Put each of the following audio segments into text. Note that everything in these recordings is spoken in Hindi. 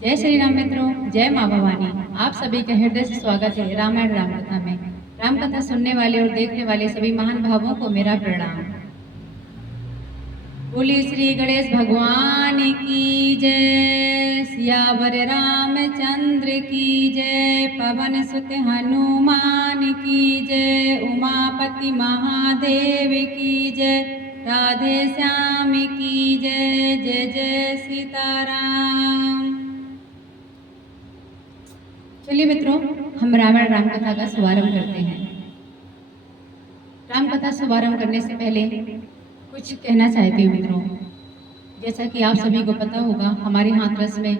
जय श्री राम मित्रों, जय माँ भवानी। आप सभी का हृदय से स्वागत है रामायण रामकथा में। रामकथा सुनने वाले और देखने वाले सभी महान भावों को मेरा प्रणाम। बोली श्री गणेश भगवान की जय, सियावर रामचंद्र की जय, पवन सुत हनुमान की जय, उमापति महादेव की जय, राधे श्याम की जय। जय जय सीताराम। चलिए मित्रों, हम रामायण रामकथा का शुभारंभ करते हैं। रामकथा शुभारंभ करने से पहले कुछ कहना चाहती हूँ मित्रों। जैसा कि आप सभी को पता होगा, हमारे हाथरस में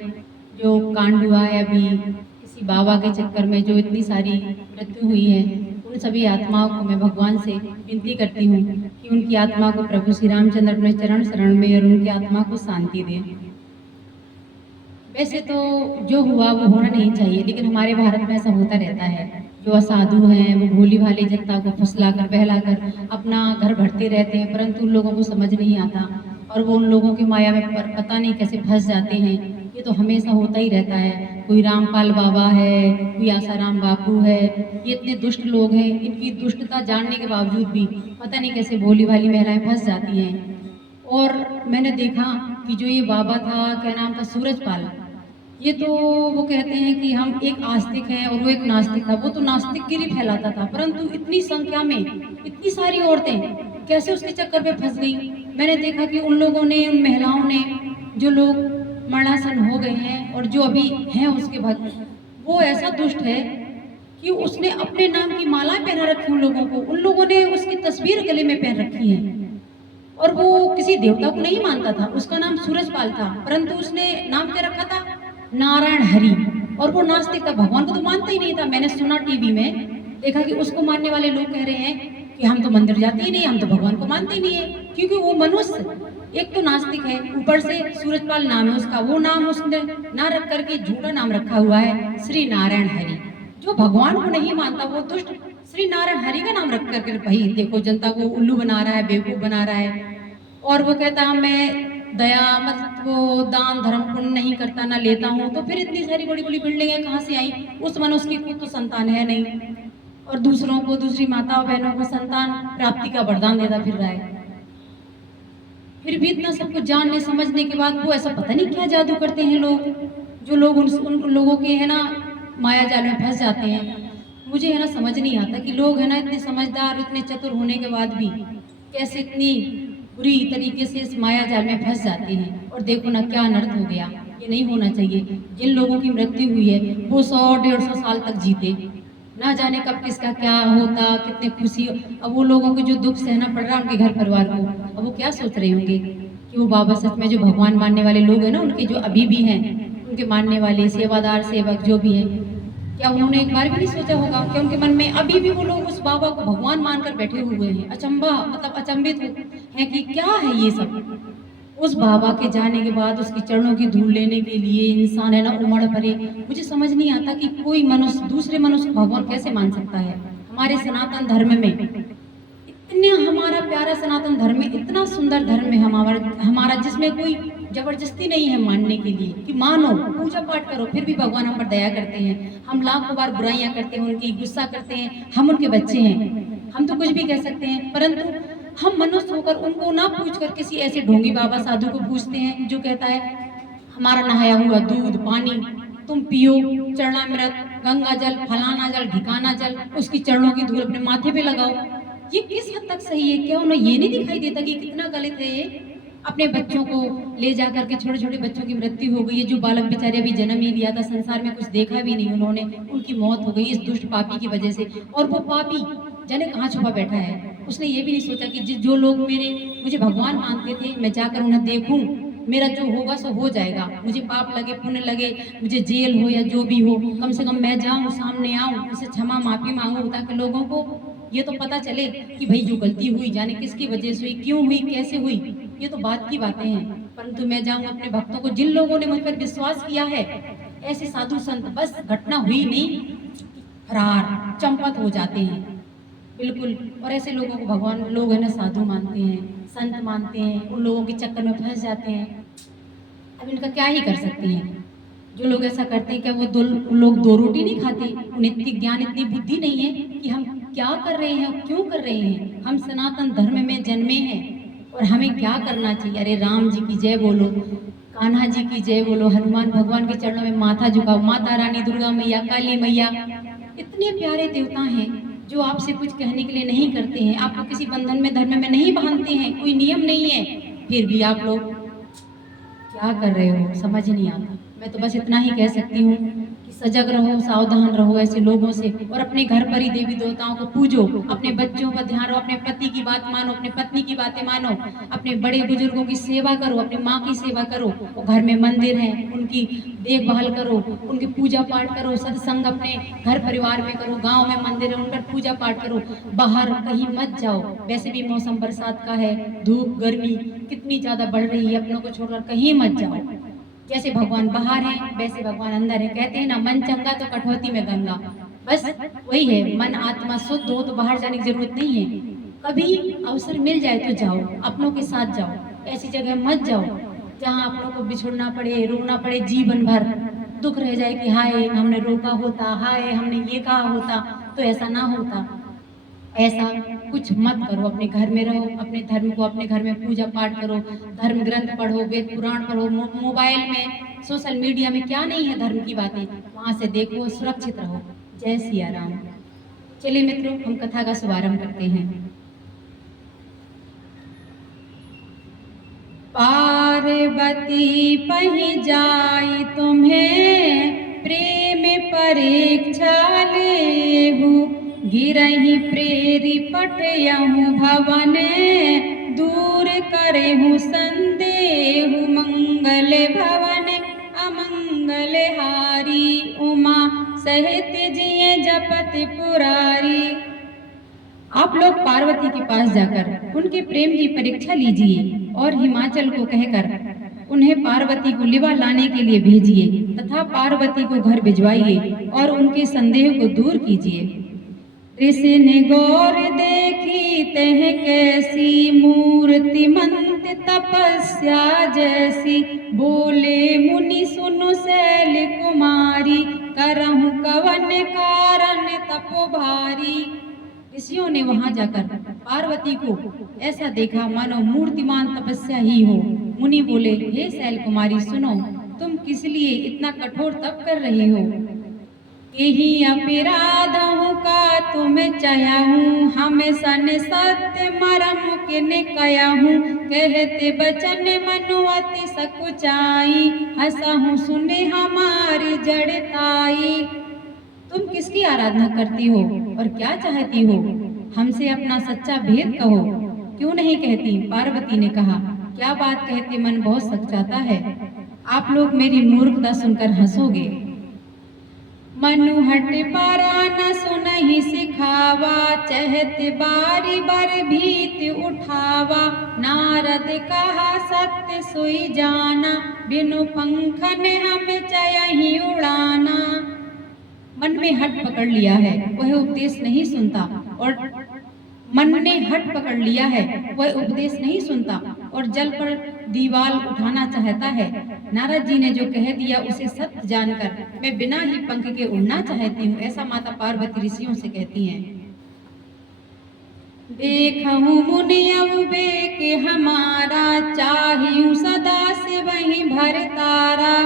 जो कांड हुआ है, अभी किसी बाबा के चक्कर में जो इतनी सारी मृत्यु हुई है, उन सभी आत्माओं को मैं भगवान से विनती करती हूँ कि उनकी आत्मा को प्रभु श्री रामचंद्र अपने चरण शरण में और उनकी आत्मा को शांति दे। वैसे तो जो हुआ वो होना नहीं चाहिए, लेकिन हमारे भारत में ऐसा होता रहता है। जो असाधु हैं वो भोली भाली जनता को फुसलाकर बहलाकर अपना घर भरते रहते हैं, परंतु उन लोगों को समझ नहीं आता और वो उन लोगों की माया में पता नहीं कैसे फंस जाते हैं। ये तो हमेशा होता ही रहता है। कोई रामपाल बाबा है, कोई आसाराम बापू है, ये इतने दुष्ट लोग हैं, इनकी दुष्टता जानने के बावजूद भी पता नहीं कैसे भोली भाली महिलाएं फंस जाती हैं। और मैंने देखा कि जो ये बाबा था, क्या नाम था, सूरजपाल, ये तो वो कहते हैं कि हम एक आस्तिक हैं और वो एक नास्तिक था। वो तो नास्तिकगिरी फैलाता था, परंतु इतनी संख्या में इतनी सारी औरतें कैसे उसके चक्कर में फंस गई। मैंने देखा कि उन लोगों ने, उन महिलाओं ने, जो लोग मरणासन हो गए हैं और जो अभी हैं उसके भक्त, वो ऐसा दुष्ट है कि उसने अपने नाम की मालाएं पहना रखी उन लोगों को। उन लोगों ने उसकी तस्वीर गले में पहन रखी है और वो किसी देवता को नहीं मानता था। उसका नाम सूरजपाल था, परंतु उसने नाम क्या रखा था, नारायण हरि। और वो नास्तिक था, भगवान को तो मानता ही नहीं था। मैंने सुना टीवी में, देखा कि उसको मानने वाले लोग कह रहे हैं कि हम तो मंदिर जाते ही नहीं, हम तो भगवान को मानते ही नहीं है, क्योंकि वो मनुष्य एक तो नास्तिक है, ऊपर से सूरजपाल नाम है उसका। वो नाम उसने ना रख करके झूठा नाम रखा हुआ है, श्री नारायण हरि। जो भगवान को नहीं मानता वो दुष्ट श्री नारायण हरि का नाम रख करके भाई देखो जनता को उल्लू बना रहा है, बेवकूफ बना रहा है। और वो कहता मैं दया मत वो दान धर्म पुण्य नहीं करता, ना लेता हूँ, तो फिर इतनी सारी बड़ी बड़ी बिल्डिंगें कहाँ से आई। उस मनुष्य की खुद तो संतान है नहीं और दूसरों को, दूसरी माताओं बहनों को संतान प्राप्ति का वरदान देता फिर रहा है। फिर भी इतना सब कुछ जानने समझने के बाद वो ऐसा पता नहीं क्या जादू करते हैं लोग, जो लोग उन लोगों के है ना माया जाल में फंस जाते हैं। मुझे है ना समझ नहीं आता कि लोग है ना इतने समझदार, इतने चतुर होने के बाद भी कैसे इतनी बुरी तरीके से इस माया जाल में फंस जाते हैं। और देखो ना क्या अनर्थ हो गया। ये नहीं होना चाहिए। जिन लोगों की मृत्यु हुई है वो 100-150 साल तक जीते, ना जाने कब किसका क्या होता, कितने खुशी। अब वो लोगों को जो दुख सहना पड़ रहा है उनके घर परिवार को, अब वो क्या सोच रहे होंगे कि वो बाबा सच में जो भगवान मानने वाले लोग हैं ना, उनके जो अभी भी हैं, उनके मानने वाले सेवादार सेवक जो भी हैं, क्या उन्होंने एक बार भी नहीं सोचा होगा कि उनके मन में अभी भी वो लोग उस बाबा को भगवान मानकर बैठे हुए हैं। अचंबा मतलब अचंभित है कि क्या है ये सब। उस बाबा के जाने के बाद उसके चरणों की धूल लेने के लिए इंसान है ना उमड़ पड़े। मुझे समझ नहीं आता कि कोई मनुष्य दूसरे मनुष्य को भगवान कैसे मान सकता है। हमारे सनातन धर्म में इतने, हमारा प्यारा सनातन धर्म में इतना सुंदर धर्म है हमारा जिसमें कोई जबरदस्ती नहीं है मानने के लिए कि मानो, पूजा पाठ करो, फिर भी भगवान हम पर दया करते हैं। हम लाखों बार बुराइयां करते हैं, उनकी गुस्सा करते हैं, हम उनके बच्चे हैं, हम तो कुछ भी कह सकते हैं, परंतु हम मनुष्य होकर उनको ना पूछकर किसी ऐसे ढोंगी बाबा साधु को पूछते हैं जो कहता है हमारा नहाया हुआ दूध पानी तुम पियो, चरणामृत, गंगा जल, फलाना जल, ढिकाना जल, उसकी चरणों की धूल अपने माथे पे लगाओ। ये किस हद तक सही है? क्या उन्हें ये नहीं दिखाई देता कि कितना गलत है ये? अपने बच्चों को ले जा करके, छोटे छोटे बच्चों की मृत्यु हो गई है, जो बालक बेचारे अभी जन्म ही लिया था, संसार में कुछ देखा भी नहीं उन्होंने, उनकी मौत हो गई इस दुष्ट पापी की वजह से। और वो पापी जाने कहाँ छुपा बैठा है। उसने ये भी नहीं सोचा कि जो लोग मुझे भगवान मानते थे, मैं जाकर उन्हें देखूं, मेरा जो होगा सो हो जाएगा, मुझे पाप लगे पुण्य लगे, मुझे जेल हो या जो भी हो, कम से कम मैं जाऊं, सामने आऊं, उनसे क्षमा माफी मांगू, ताकि लोगों को ये तो पता चले कि भाई जो गलती हुई जाने किसकी वजह से हुई, क्यों हुई, कैसे हुई, ये तो बात की बातें हैं। परंतु मैं जाऊं अपने भक्तों को, जिन लोगों ने मुझ पर विश्वास किया है, ऐसे साधु संत बस घटना हुई नहीं फरार चंपत हो जाते हैं बिल्कुल। और ऐसे लोगों को भगवान लोग है ना साधु मानते हैं, संत मानते हैं, उन लोगों के चक्कर में फंस जाते हैं। अब इनका क्या ही कर सकते हैं। जो लोग ऐसा करते हैं, क्या वो लोग दो रोटी नहीं खाते? उन्हें इतनी ज्ञान, इतनी बुद्धि नहीं है कि हम क्या कर रहे हैं और क्यों कर रहे हैं? हम सनातन धर्म में जन्मे हैं और हमें क्या करना चाहिए? अरे राम जी की जय बोलो, कान्हा जी की जय बोलो, हनुमान भगवान के चरणों में माथा झुकाओ, माता रानी, दुर्गा मैया, काली मैया, इतने प्यारे देवता हैं जो आपसे कुछ कहने के लिए नहीं करते हैं, आपको किसी बंधन में, धर्म में नहीं बांधते हैं, कोई नियम नहीं है, फिर भी आप लोग क्या कर रहे हो? समझ नहीं आता। मैं तो बस इतना ही कह सकती हूँ कि सजग रहो, सावधान रहो ऐसे लोगों से, और अपने घर पर ही देवी देवताओं को पूजो, अपने बच्चों का ध्यान रखो, अपने पति की बात मानो, अपने पत्नी की बातें मानो, अपने बड़े बुजुर्गों की सेवा करो, अपनी माँ की सेवा करो, और घर में मंदिर है उनकी देखभाल करो, उनकी पूजा पाठ करो, सत्संग अपने घर परिवार में करो, गांव में मंदिर है उन पर पूजा पाठ करो, बाहर कहीं मत जाओ। वैसे भी मौसम बरसात का है, धूप गर्मी कितनी ज्यादा बढ़ रही है, अपनों को छोड़कर कहीं मत जाओ। जैसे भगवान बाहर है वैसे भगवान अंदर है। कहते हैं ना, मन चंगा तो कटौती में गंगा। बस वही है, मन आत्मा शुद्ध हो तो बाहर जाने की जरूरत नहीं है। कभी अवसर मिल जाए तो जाओ, अपनों के साथ जाओ, ऐसी जगह मत जाओ जहाँ अपनों को बिछुड़ना पड़े, रोना पड़े जीवन भर, दुख रह जाए कि हाय हमने रोका होता, हाय हमने ये कहा होता तो ऐसा ना होता। ऐसा कुछ मत करो, अपने घर में रहो, अपने धर्म को अपने घर में पूजा पाठ करो, धर्म ग्रंथ पढ़ो, वेद पुराण पढ़ो, मोबाइल में, सोशल मीडिया में क्या नहीं है धर्म की बातें, वहां से देखो, सुरक्षित रहो। जय सिया राम। चलिए मित्रों, हम कथा का शुभारंभ करते हैं। पार्वती पही जाई तुम्हें प्रेम परीक्षा लेहु, गिरहि प्रेरी पटयहु भवन, दूर करहु संदेहु, मंगल भवन अमंगल हारी, उमा सहित जिय जपत पुरारी। आप लोग पार्वती के पास जाकर उनके प्रेम की परीक्षा लीजिए और हिमाचल को कहकर उन्हें पार्वती को लिवा लाने के लिए भेजिए तथा पार्वती को घर भिजवाइए और उनके संदेह को दूर कीजिए। ऋषि ने गौर देखी तह कैसी, मूर्तिमंत तपस्या जैसी, बोले मुनि सुनु शैल कुमारी, करहु कवन कारण तपो भारी। ऋषियों ने वहां जाकर पार्वती को ऐसा देखा मानो मूर्तिमान तपस्या ही हो। मुनि बोले, हे शैल कुमारी सुनो, तुम किस लिए इतना कठोर तप कर रही हो? यही अपराध का तुम चाहूँ, हम सन सत्य मरम के ने कयाहूँ, कहते बचन मनुअति सकुचाई, हंसहूँ सुने हमारी जड़ताई। तुम किसकी आराधना करती हो और क्या चाहती हो? हमसे अपना सच्चा भेद कहो। क्यों नहीं कहती? पार्वती ने कहा, क्या बात कहते मन बहुत सच्चाता है, आप लोग मेरी मूर्खता सुनकर हंसोगे। मनु हट पारा न सुनहि सिखावा, चहत बारी बर भीत उठावा, नारद कहा सत्य सोई जाना, बिनु पंखन हम चयहि उड़ाना। मन में हट पकड़ लिया है, वह उपदेश नहीं सुनता, और मन ने हट पकड़ लिया है, वह उपदेश नहीं सुनता और जल पर दीवाल उठाना चाहता है। नारद जी ने जो कह दिया उसे सत्य जानकर मैं बिना ही पंख के उड़ना चाहती हूँ, ऐसा माता पार्वती ऋषियों से कहती हैं। देखहूँ मुनि अवबे के हमारा, चाहिए सदा से वहीं भर तारा।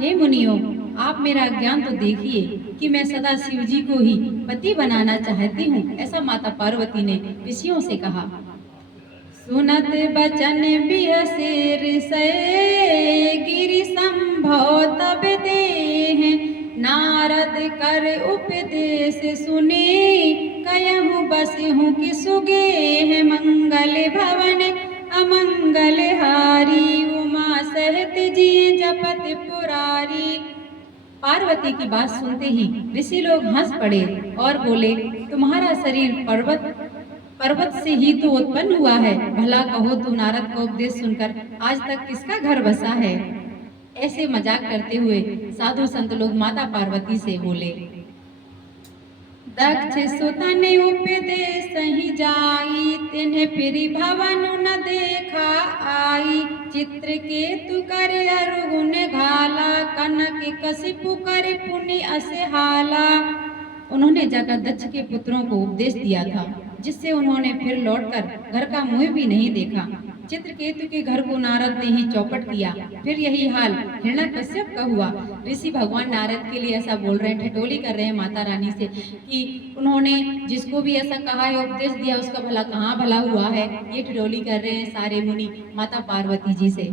हे मुनियों, आप मेरा ज्ञान तो देखिए कि मैं सदा शिव जी को ही पति बनाना चाहती हूँ, ऐसा माता पार्वती ने ऋषियों से कहा। सुनत बचन बिहसे ऋषय, गिरि संभव तब देह, नारद कर उपदेश सुने, कयहु बसहु कि सुगेह, मंगल भवन अमंगल हारी, उमा सहित जी जपत पुरारी। पार्वती की बात सुनते ही ऋषि लोग हंस पड़े और बोले, तुम्हारा शरीर पर्वत से ही तो उत्पन्न हुआ है, भला कहो तो नारद का उपदेश सुनकर आज तक किसका घर बसा है? ऐसे मजाक करते हुए साधु संत लोग माता पार्वती से बोले। दक्ष सुतन उपदेश ही जाई, तिन्ह फिर भवन न देखा आई, चित्र केतु कर अरुगुण घाला, कनक कसिपु करे पुनि असे हाला। उन्होंने जाकर दक्ष के पुत्रों को उपदेश दिया था, जिससे उन्होंने फिर लौटकर घर का मुंह भी नहीं देखा। चित्रकेतु के घर को नारद ने ही चौपट किया। फिर यही हाल हिरण्यकश्यप का हुआ। ऋषि भगवान नारद के लिए ऐसा बोल रहे हैं, ठिठोली कर रहे हैं माता रानी से कि उन्होंने जिसको भी ऐसा कहा है, उपदेश दिया, उसका भला कहाँ भला हुआ है। ये ठिठोली कर रहे हैं सारे मुनि माता पार्वती जी से।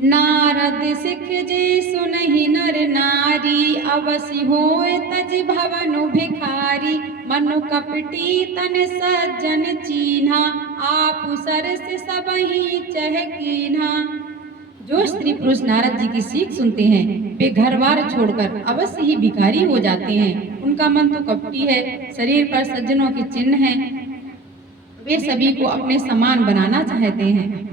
नारद सिख जे सुनहि नर नारी, अवसि होए तज भवनु भिखारी। मनु कपटी तन सज्जन चीन्हा, आप सरस सबहि चह कीन्हा। जो स्त्री पुरुष नारद जी की सीख सुनते हैं, वे घर बार छोड़कर अवश्य ही भिखारी हो जाते हैं। उनका मन तो कपटी है, शरीर पर सज्जनों के चिन्ह हैं, वे सभी को अपने समान बनाना चाहते हैं।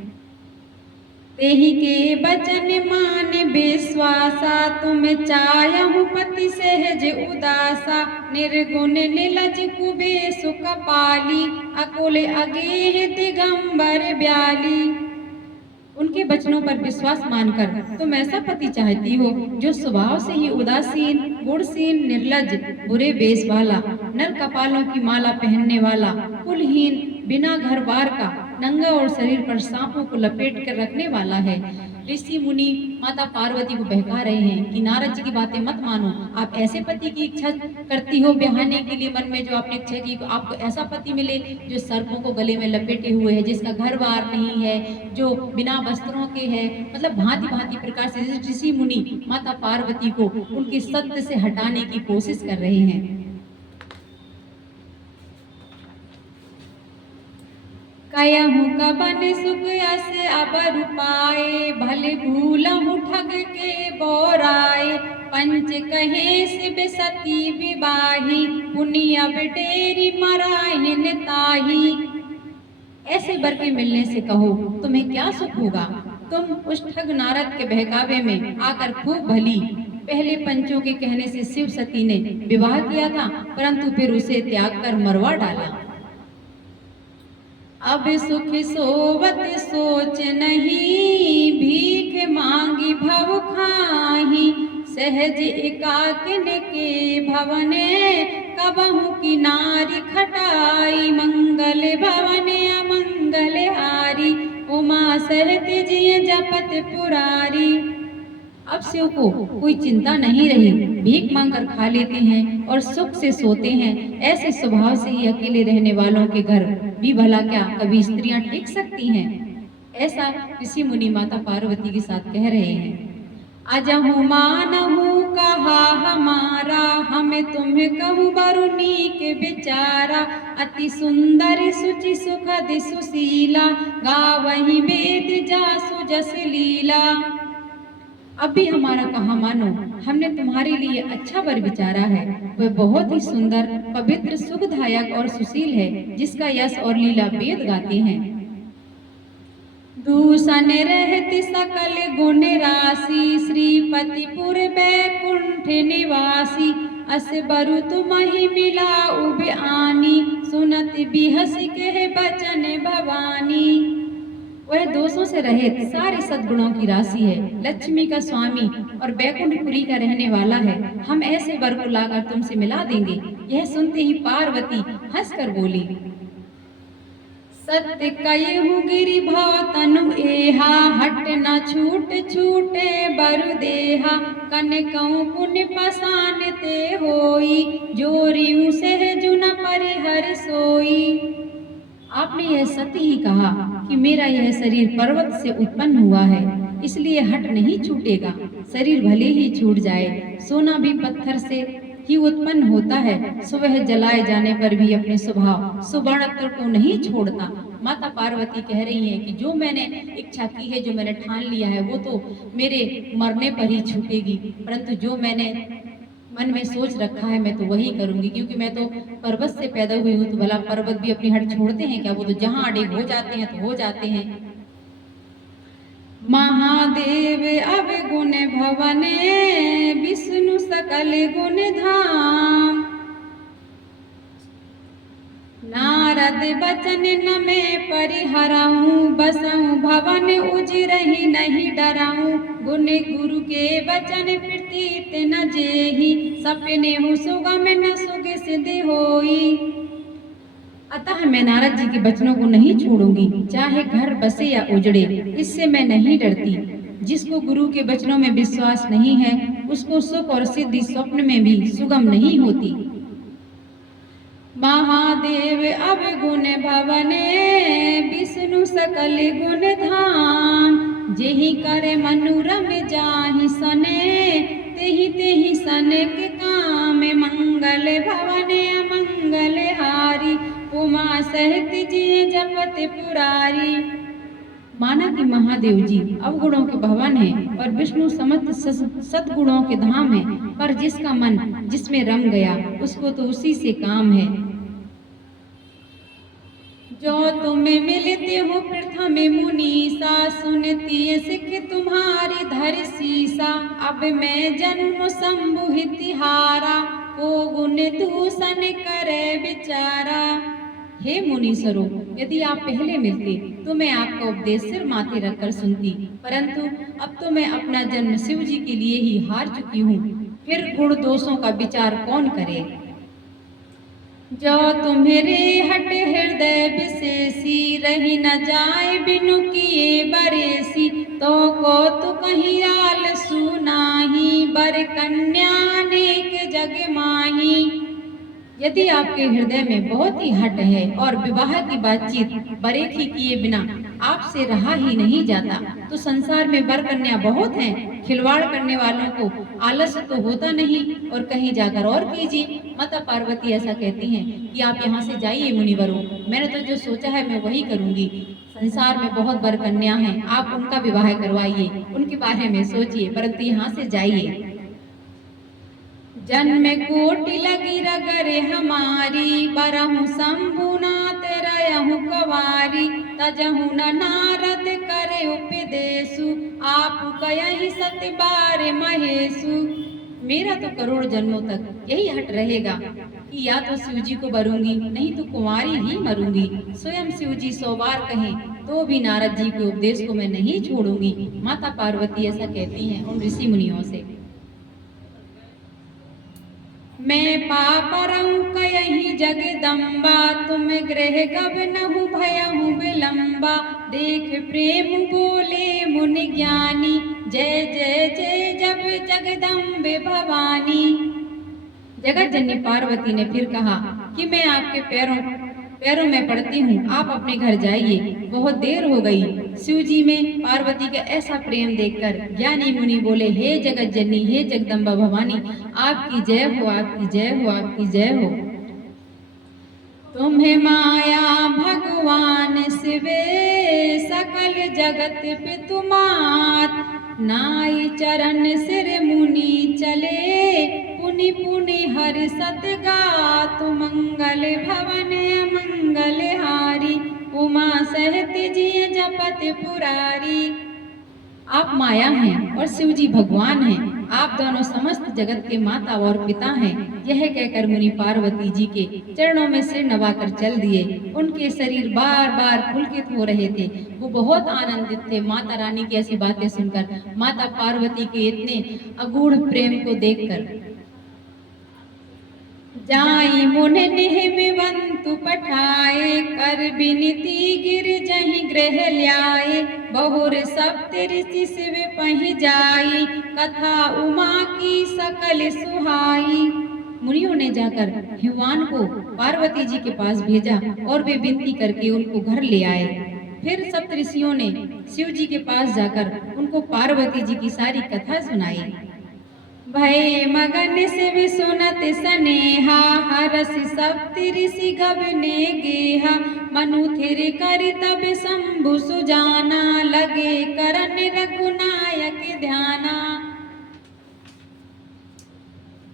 तेहि के बचन मान विश्वासा, तुम चाहहु पति सहज उदासा। निर्गुण निलज कुबेश कपाली, अकुल अगेह दिगंबर ब्याली। उनके वचनों पर विश्वास मानकर तुम ऐसा पति चाहती हो जो स्वभाव से ही उदासीन, गुणहीन, निर्लज, बुरे वेश वाला, नर कपालों की माला पहनने वाला, कुलहीन, बिना घर बार का, नंगा और शरीर पर सांपों को लपेट कर रखने वाला है। ऋषि मुनि माता पार्वती को बहका रहे हैं कि नारद जी की बातें मत मानो। आप ऐसे पति की इच्छा करती हो ब्याहने के लिए, मन में जो आपने इच्छा की, आपको ऐसा पति मिले जो सर्पों को गले में लपेटे हुए है, जिसका घर बार नहीं है, जो बिना वस्त्रों के है। मतलब भांति भांति प्रकार से ऋषि मुनि माता पार्वती को उनके सत्य से हटाने की कोशिश कर रहे हैं। कयहु कबन सुख अस अबर पाए, भले भूलहु ठग के बोराए। पंच कहे शिव सती विवाही, पुनिय बिटेरी मराहिन ताही। ऐसे वर के मिलने से कहो तुम्हें क्या सुख होगा। तुम उस ठग नारद के बहकावे में आकर खूब भली। पहले पंचों के कहने से शिव सती ने विवाह किया था, परंतु फिर उसे त्याग कर मरवा डाला। अब सुख सोवत सोच नहीं, भीख मांगी भव खाही। सहज एकाकिन के भवने, कबहु की नारी खटाई। मंगल भवन अमंगल हारी, उमा सहत जिय जपत पुरारी। अब शिव को कोई चिंता नहीं रही, भीख मांगकर खा लेते हैं और सुख से सोते हैं। ऐसे स्वभाव से ही अकेले रहने वालों के घर भी भला क्या कभी स्त्रियां टिक सकती हैं। ऐसा ऋषि मुनि माता पार्वती के साथ कह रहे हैं। अजहु मानहु कहा हमारा, हमें तुम्हें कहूँ बरु नीक विचारा। अति सुंदर सुचि सुखद सुशीला, गावहि वेद जासु जस लीला। अब भी हमारा कहा मानो, हमने तुम्हारे लिए अच्छा वर विचारा है। वह बहुत ही सुंदर, पवित्र, सुखदायक और सुशील है, जिसका यश और लीला वेद गाते हैं। दूषण रहति सकल गुण राशि, श्रीपतिपुर बैकुंठ निवासी। अस बरु तुम्हि मिला उब आनी, सुनत बिहस कह बचन भवानी। वह दोषों से रहित सारे सद्गुणों की राशि है, लक्ष्मी का स्वामी और बैकुंठपुरी का रहने वाला है। हम ऐसे वर को लाकर तुमसे मिला देंगे। यह सुनते ही पार्वती हंसकर बोली। सत्य कयहु गिरि भव तनु एहा, हट न छूट छूटे बरु देहा। कनकहु पुण्य पसान ते होई, जोरियु सहजु न परिहर सोई। आपने यह सत्य ही कहा कि मेरा यह शरीर पर्वत से उत्पन्न हुआ है, इसलिए हट नहीं छूटेगा। शरीर भले ही छूट जाए, सोना भी पत्थर से ही उत्पन्न होता है, सो वह जलाए जाने पर भी अपने स्वभाव सुवर्णत्व को नहीं छोड़ता। माता पार्वती कह रही हैं कि जो मैंने इच्छा की है, जो मैंने ठान लिया है, वो तो मेरे मरने पर ही छूटेगी, परंतु जो मैंने मन में सोच रखा है मैं तो वही करूंगी। क्योंकि मैं तो पर्वत से पैदा हुई हूँ, तो भला पर्वत भी अपनी हट छोड़ते हैं क्या? वो तो जहां अड़े हो जाते हैं तो हो जाते हैं। महादेव अवगुण भवने, विष्णु सकल गुण धाम। नारायण नारद बचन न मैं परिहराऊं, बसऊं भवन उजिरहि नहीं डराऊं। गुण गुरु के वचन प्रतीत न जेहि, सपने हूँ सुगम न सुग सिद्धि होई। अतः मैं नारद जी के वचनों को नहीं छोड़ूंगी, चाहे घर बसे या उजड़े, इससे मैं नहीं डरती। जिसको गुरु के वचनों में विश्वास नहीं है, उसको सुख और सिद्धि स्वप्न में भी सुगम नहीं होती। महादेव अवगुण भवने, विष्णु सकल गुण धाम। जेहि करे मनुरम जाहि सने, तेहि तेहि सनक काम। मंगल भवने अमंगल हारी, उमा सहित जिय जपत पुरारी। माना कि महादेव जी अवगुणों के भवन हैं और विष्णु समस्त सतगुणों के धाम हैं, पर जिसका मन जिसमें रम गया उसको तो उसी से काम है। जो तुम्हें मिलते हो प्रथम मुनीसा, सुनती सिख तुम्हारी धर सीसा। अब मैं जन्म शंभु हितिहारा, को गुण दूषण करे विचारा। हे मुनीश्वरों, यदि आप पहले मिलते तो मैं आपका उपदेश सिर माथे रखकर सुनती, परंतु अब तो मैं अपना जन्म शिव जी के लिए ही हार चुकी हूँ, फिर गुण दोषों का विचार कौन करे। जो तुम्हारे हट हृदय विशेषी, रही न जाए बिनु किए बरेसी। तो को तु कहीं राल सुनाही, बर कन्या अनेक जग माही। यदि आपके हृदय में बहुत ही हट है और विवाह की बातचीत बरेखी किए बिना आपसे रहा ही नहीं जाता, तो संसार में वर कन्या बहुत हैं। खिलवाड़ करने वालों को आलस तो होता नहीं, और कहीं जाकर और कीजिए। माता पार्वती ऐसा कहती हैं कि आप यहाँ से जाइए मुनिवरों, मैंने तो जो सोचा है मैं वही करूंगी। संसार में बहुत वर कन्या हैं, आप उनका विवाह करवाइए, उनके बारे में सोचिए, परंतु यहाँ से जाइए। जन्म कोटि लगी रगरे हमारी, बरहु शंभुनाथ रहु कवारी। तजहु न नारद करे उपदेशु, आप कयहि सत बार महेशु। मेरा तो करोड़ जन्मों तक यही हट रहेगा कि या तो शिव जी को वरूंगी, नहीं तो कुंवारी ही मरूंगी। स्वयं शिव जी 100 बार कहें तो भी नारद जी के उपदेश को मैं नहीं छोड़ूंगी। माता पार्वती ऐसा कहती हैं उन ऋषि मुनियों से। मैं पापरऊं कयहि जगदम्बा, तुम गृह कब नहु भयहु विलंबा। देख प्रेम बोले मुनि ज्ञानी, जय जय जय जब जगदम्बे भवानी। जगत जननी पार्वती ने फिर कहा कि मैं आपके पैरों में पड़ती हूँ, आप अपने घर जाइए, बहुत देर हो गई। शिव जी में पार्वती का ऐसा प्रेम देखकर ज्ञानी मुनि बोले, हे जगत जननी, हे जगदम्बा भवानी, आपकी जय हो, आपकी जय हो, आपकी जय हो। तुम्हें माया भगवान शिवे, सकल जगत पितु मात। नाई चरण सिर मुनि चले, पुनि पुनि हरि सत गात। मंगल भवन मंगल हारी, उमा सहित जिय जपत पुरारी। आप माया हैं और शिव जी भगवान हैं, आप दोनों समस्त जगत के माता और पिता हैं। यह कहकर मुनि पार्वती जी के चरणों में सिर नवाकर चल दिए। उनके शरीर बार बार पुलकित हो रहे थे, वो बहुत आनंदित थे माता रानी की ऐसी बातें सुनकर, माता पार्वती के इतने अगूढ़ प्रेम को देखकर। जाई मुन निहिमवंतु पठाए, कर बिनती गिर जहि गृह ल्याए। बहुर सप्त ऋषि शिव पहि जाई, कथा उमा की सकल सुहाई। मुनियों ने जाकर हिमवान को पार्वती जी के पास भेजा और वे विनती करके उनको घर ले आए। फिर सप्त ऋषियों ने शिव जी के पास जाकर उनको पार्वती जी की सारी कथा सुनाई। भय मगन शिव सुनत सनेहा, हरस सप्त ऋषि गबने गेहा। मनु थिर कर तब शंभु सुजाना, लगे करन रघुनायक ध्याना।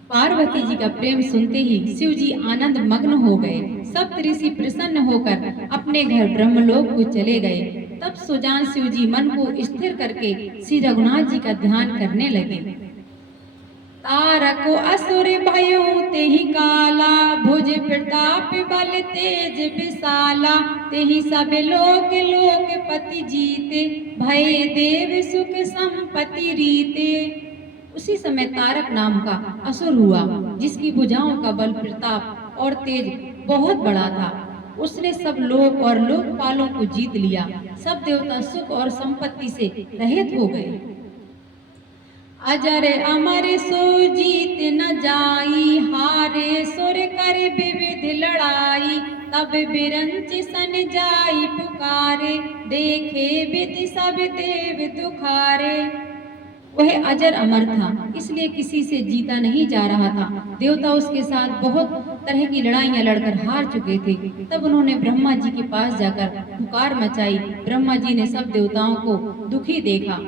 पार्वती जी का प्रेम सुनते ही शिव जी आनंद मग्न हो गए। सप्त ऋषि प्रसन्न होकर अपने घर ब्रह्मलोक को चले गए। तब सुजान शिव जी मन को स्थिर करके श्री रघुनाथ जी का ध्यान करने लगे। तारक असुर भयो तेहि काला, भुज प्रताप बल तेज विशाला, तेहि सब लोक लोकपति जीते, भय देव सुख संपत्ति रीते। उसी समय तारक नाम का असुर हुआ, जिसकी भुजाओं का बल प्रताप और तेज बहुत बड़ा था। उसने सब लोक और लोकपालों को जीत लिया। सब देवता सुख और संपत्ति से रहित हो गए। अजर अमर सो जीत न जाई, हारे सुर कर विविध लड़ाई, तब बिरंच सन जाई पुकारे, देखे विधि सब देव दुखारे। वह अजर अमर था, इसलिए किसी से जीता नहीं जा रहा था। देवता उसके साथ बहुत तरह की लड़ाइयां लड़कर हार चुके थे। तब उन्होंने ब्रह्मा जी के पास जाकर पुकार मचाई। ब्रह्मा जी ने सब देवताओं को दुखी देखा।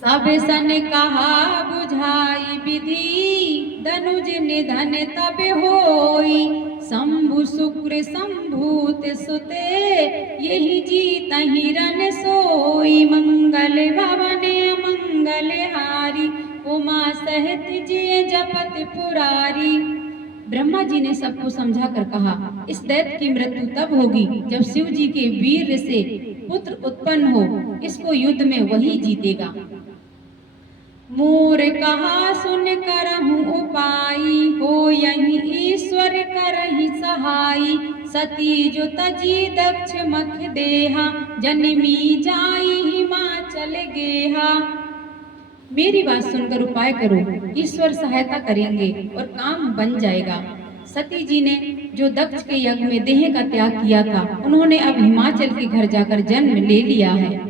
सब सन कहा बुझाई विधि, धनुज निधन तब होई, शंभु शुक्र संभूत सुते, यही जीतहि रन सोई, मंगल भवन मंगल हारी, उमा सहित जे जपत पुरारी। ब्रह्मा जी ने सबको समझा कर कहा, इस दैत्य की मृत्यु तब होगी जब शिव जी के वीर से पुत्र उत्पन्न हो। इसको युद्ध में वही जीतेगा। मोर कहा सुन करहु उपाई, हो यही ईश्वर करहि सहाई, सती जो तजी दक्ष मख देहा, जन्मी जाई हिमाचल गेहा। मेरी बात सुनकर उपाय करो, ईश्वर सहायता करेंगे और काम बन जाएगा। सती जी ने जो दक्ष के यज्ञ में देह का त्याग किया था, उन्होंने अब हिमाचल के घर जाकर जन्म ले लिया है।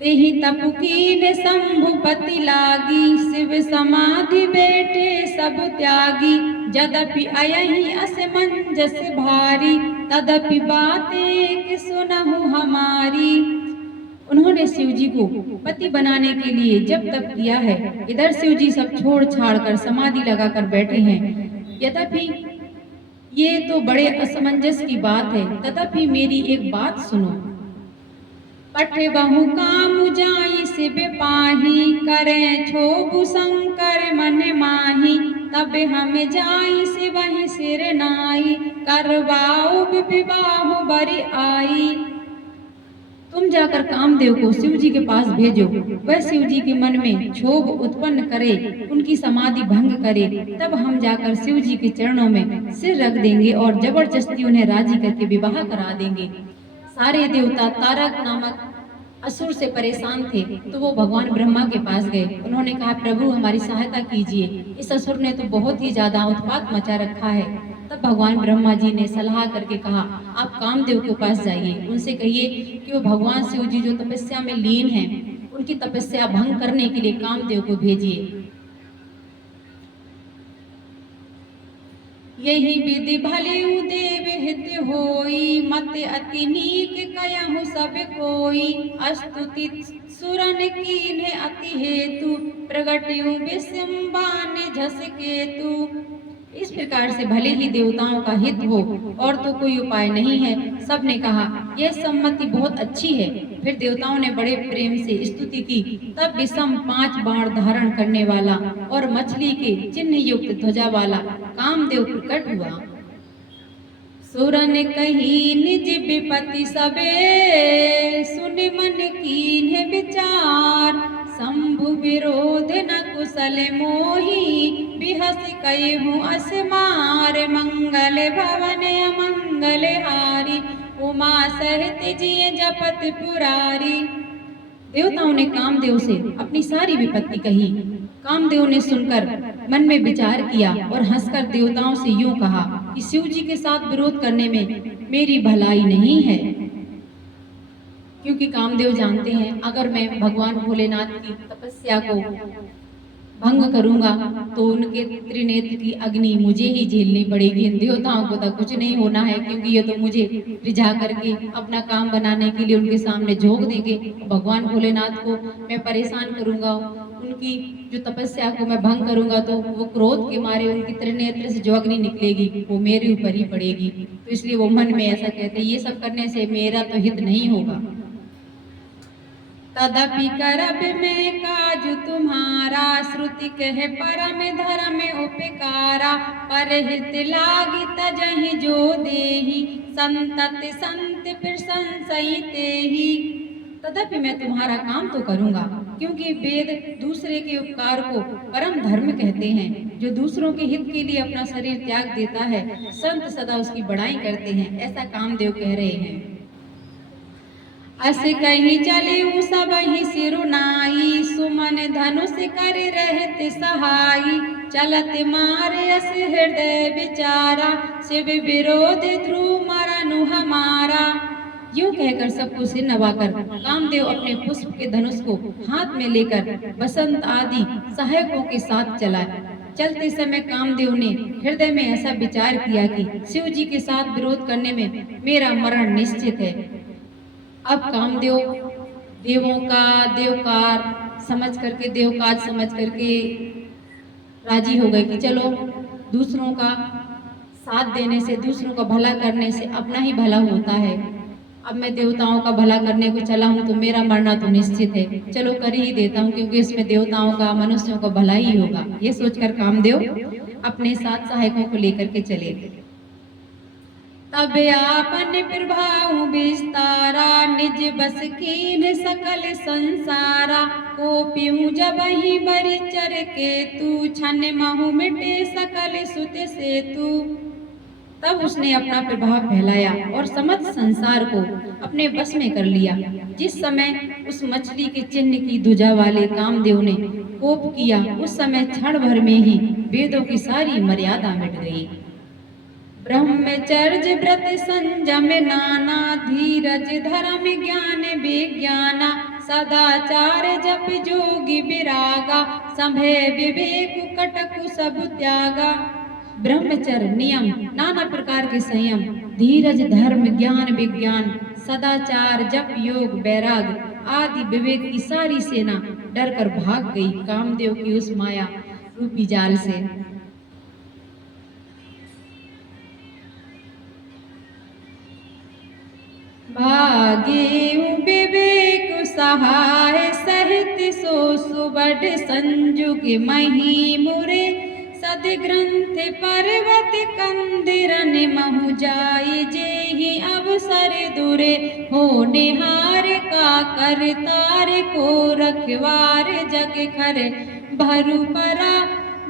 तेहि तपु कीन शंभुपति लागी, शिव समाधि बैठे सब त्यागी, यद्यपि अयहि असमंजस भारी, तदपि बात एक सुनहु हमारी। उन्होंने शिव जी को पति बनाने के लिए जब तप किया है, इधर शिव जी सब छोड़ छाड़ कर समाधि लगाकर बैठे हैं। यद्यपि ये तो बड़े असमंजस की बात है, तथापि मेरी एक बात सुनो। पठे बहु काम जाई शिव पाही, करे छोबु शंकर मन माही, तब हम जाई शिवहि सिर नाई, करवाओ विवाह बरि आई। तुम जाकर कामदेव को शिव जी के पास भेजो, वह शिव जी के मन में क्षोभ उत्पन्न करे, उनकी समाधि भंग करे, तब हम जाकर शिव जी के चरणों में सिर रख देंगे और जबरदस्ती उन्हें राजी करके विवाह करा देंगे। सारे देवता तारक नामक असुर से परेशान थे, तो वो भगवान ब्रह्मा के पास गए। उन्होंने कहा, प्रभु हमारी सहायता कीजिए, इस असुर ने तो बहुत ही ज्यादा उत्पात मचा रखा है। तब भगवान ब्रह्मा जी ने सलाह करके कहा, आप कामदेव के पास जाइए, उनसे कहिए कि वो भगवान शिव जी जो तपस्या में लीन हैं, उनकी तपस्या भंग करने के लिए कामदेव को भेजिए। यही विधि भले देव हित होई, मत अति नीक कयहु सब कोई, स्तुति सुरन कीन्हे अति हेतु, प्रगट्यु विषम्बान झस केतु। इस प्रकार से भले ही देवताओं का हित हो और तो कोई उपाय नहीं है। सबने कहा, यह सम्मति बहुत अच्छी है। फिर देवताओं ने बड़े प्रेम से स्तुति की। तब विषम 5 बाण धारण करने वाला और मछली के चिन्ह युक्त ध्वजा वाला कामदेव प्रकट हुआ। सुरन कही निज विपति सबे, सुन मन कीन्हे विचार, शंभु विरोध न कुशल मोही, बिहस कयहु असमार, मंगल भवन अमंगल हारी, उमा सहित जिय जपत पुरारी। देवताओं ने कामदेव से अपनी सारी विपत्ति कही। कामदेव ने सुनकर मन में विचार किया और हंसकर देवताओं से यूं कहा कि शिव जी के साथ विरोध करने में मेरी भलाई नहीं है, क्योंकि कामदेव जानते हैं अगर मैं भगवान भोलेनाथ की तपस्या को भंग करूंगा तो उनके त्रिनेत्र की अग्नि मुझे ही झेलनी पड़ेगी। इन देवताओं को तो कुछ नहीं होना है, क्योंकि ये तो मुझे रिझा करके अपना काम बनाने के लिए उनके सामने झोंक देंगे। भगवान भोलेनाथ को मैं परेशान करूंगा, उनकी जो तपस्या को मैं भंग करूंगा तो वो क्रोध के मारे उनकी त्रिनेत्र से जो अग्नि निकलेगी वो मेरे ऊपर ही पड़ेगी। तो इसलिए वो मन में ऐसा कहते, ये सब करने से मेरा तो हित नहीं होगा। तदपि करब मैं काज तुम्हारा, श्रुति कह परम धर्म उपकारा। परहित लागी तजहि जो देहि, संतत संत प्रशंसई तेहि। तदपि मैं तुम्हारा काम तो करूंगा, क्योंकि वेद दूसरे के उपकार को परम धर्म कहते हैं। जो दूसरों के हित के लिए अपना शरीर त्याग देता है, संत सदा उसकी बड़ाई करते हैं, ऐसा कामदेव कह रहे हैं। अस कहीं चले सब ही सिरुनाई, सुमन धनुष कर रहत सहाई। चलत मारे अस हृदय विचारा, शिव विरोध ध्रुव मरनु हमारा। यूं कहकर सबको सिर नवाकर कामदेव अपने पुष्प के धनुष को हाथ में लेकर बसंत आदि सहायकों के साथ चला। चलते समय कामदेव ने हृदय में ऐसा विचार किया कि शिव जी के साथ विरोध करने में मेरा मरण निश्चित है। अब कामदेव देवों का देवकार समझ करके, देवकाज समझ करके राजी हो गए कि चलो दूसरों का साथ देने से, दूसरों का भला करने से अपना ही भला होता है। अब मैं देवताओं का भला करने को चला हूँ तो मेरा मरना तो निश्चित है, चलो कर ही देता हूँ, क्योंकि इसमें देवताओं का मनुष्यों का भला ही होगा। ये सोचकर कामदेव अपने साथ सहायकों को लेकर के चले। तब आपन प्रभाव विस्तारा, निज बस कीन सकल संसारा। को पीऊँ जब ही बरिचर के तू, छन महु मिटे सकल सुत से तू। तब उसने अपना प्रभाव फैलाया और समस्त संसार को अपने बस में कर लिया। जिस समय उस मछली के चिन्ह की ध्वजा वाले कामदेव ने कोप किया, उस समय क्षण भर में ही वेदों की सारी मर्यादा मिट गई। ब्रह्मचर्य व्रत संयम नाना, धीरज धर्म ज्ञान विज्ञाना। सदाचार जप जोगी विरागा, संभय विवेक कटकु सब त्यागा। ब्रह्मचर्य नियम, नाना प्रकार के संयम, धीरज धर्म ज्ञान विज्ञान, सदाचार जप योग वैराग आदि विवेक की सारी सेना डर कर भाग गई कामदेव की उस माया रूपी जाल से। भागे विवेक सहाय सहित, सो सुबड संजुग मही मुरे। सदग्रंथ पर्वत कंदिरन महु जाई, जेहि अवसर दुरे। हो निहार का कर तार को, रखवार जग खर भरु परा।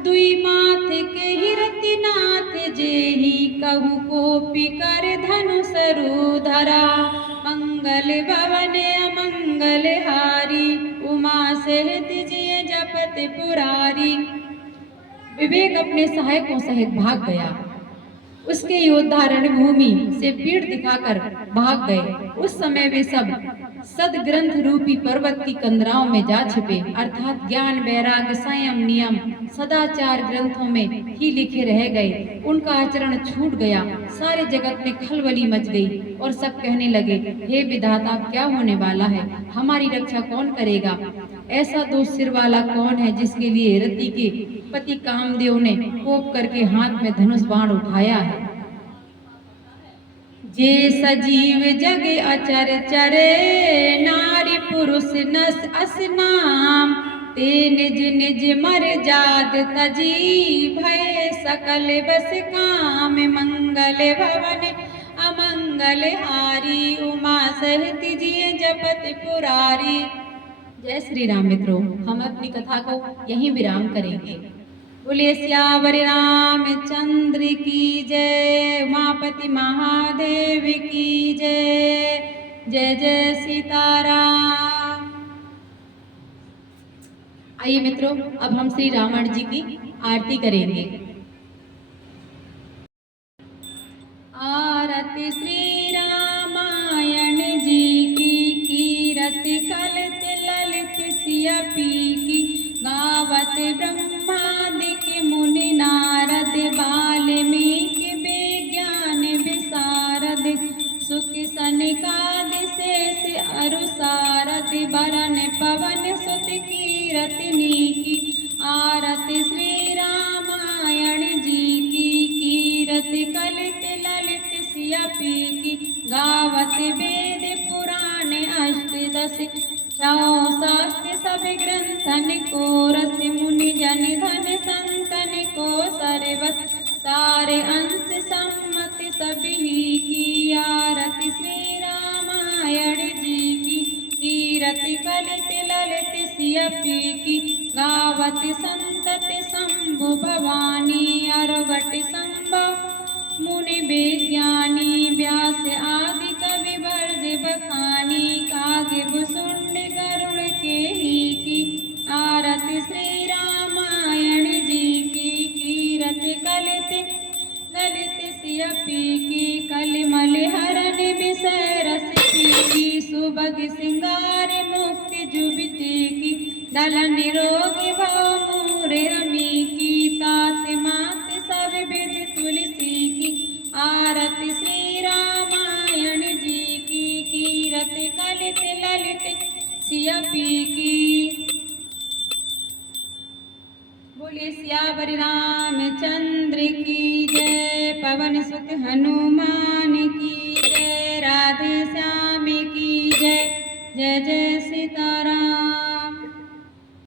दुई माथ के हिरति नाथ, जेहि कहु कोपी कर धनुष धरा। मंगल भवन अमंगल हारी, उमा सहित जिय जपत पुरारी। विवेक अपने सहायकों सहित भाग गया। उसके योद्धा रणभूमि से पीठ दिखाकर भाग गए। उस समय वे सब सदग्रंथ रूपी पर्वत की कंदराओं में जा छिपे, अर्थात ज्ञान वैराग संयम नियम सदाचार ग्रंथों में ही लिखे रह गए। उनका आचरण छूट गया। सारे जगत में खलबली मच गई और सब कहने लगे, हे विधाता, क्या होने वाला है? हमारी रक्षा कौन करेगा? ऐसा दो सिर वाला कौन है जिसके लिए रति के पति कामदेव ने कोप करके हाथ में धनुष बाण उठाया है? जे सजीव जग अचर चरे, नारी पुरुष नस अस नाम। ते निज निज मर जात तजी, भय सकल बस काम। मंगल भवन अमंगल हारी, उमा सहित जिय जपत पुरारी। जय श्री राम मित्रों, हम अपनी कथा को यहीं विराम करेंगे। बोलिए सियावर रामचंद्र की जय, उमापति महादेव की जय। जय जय सीताराम। आइए मित्रों, अब हम श्री रावण जी की आरती करेंगे। आरती श्री रामायण जी की, कीरति कलित ललित सिया पी की। गावत ब्रह्मादिक मुनि नारद, वाल्मीकि विज्ञान विशारद। सुख सनकादि शेष अरु सारद, बरन पवन सुत कीरति नीकी। आरती श्री रामायण जी की, कीरति कलित ललित सिया पी की। गावत वेद पुराण अष्टदश, ग्रंथन को रस मुनि जन धन संतन को सर्वस सारे अंश सम्मत सभी की आरती श्री रामायण जी की कीरति कलित ललित सियपी की गावत संतत शंभु भवानी अरगट संभव मुनि विज्ञानी व्यास आदि कवि वर्ज बखानी कागे भुसुंड करुण के ही की आरती श्री रामायण जी की कीरत कलित ललित सियपी की कलिमल हरण विषय रस की सुबग सिंगार मुक्ति जुबिते की दल निरोगी भव मूरे अमी की तात मात सब विध तुलसी की आरती श्री रामायण जी की कीरत कलित ललित सियपी की। बोलिए सियावर रामचंद्र की जय, पवन सुत हनुमान की जय, राधे श्याम की जय, जय जय सीताराम।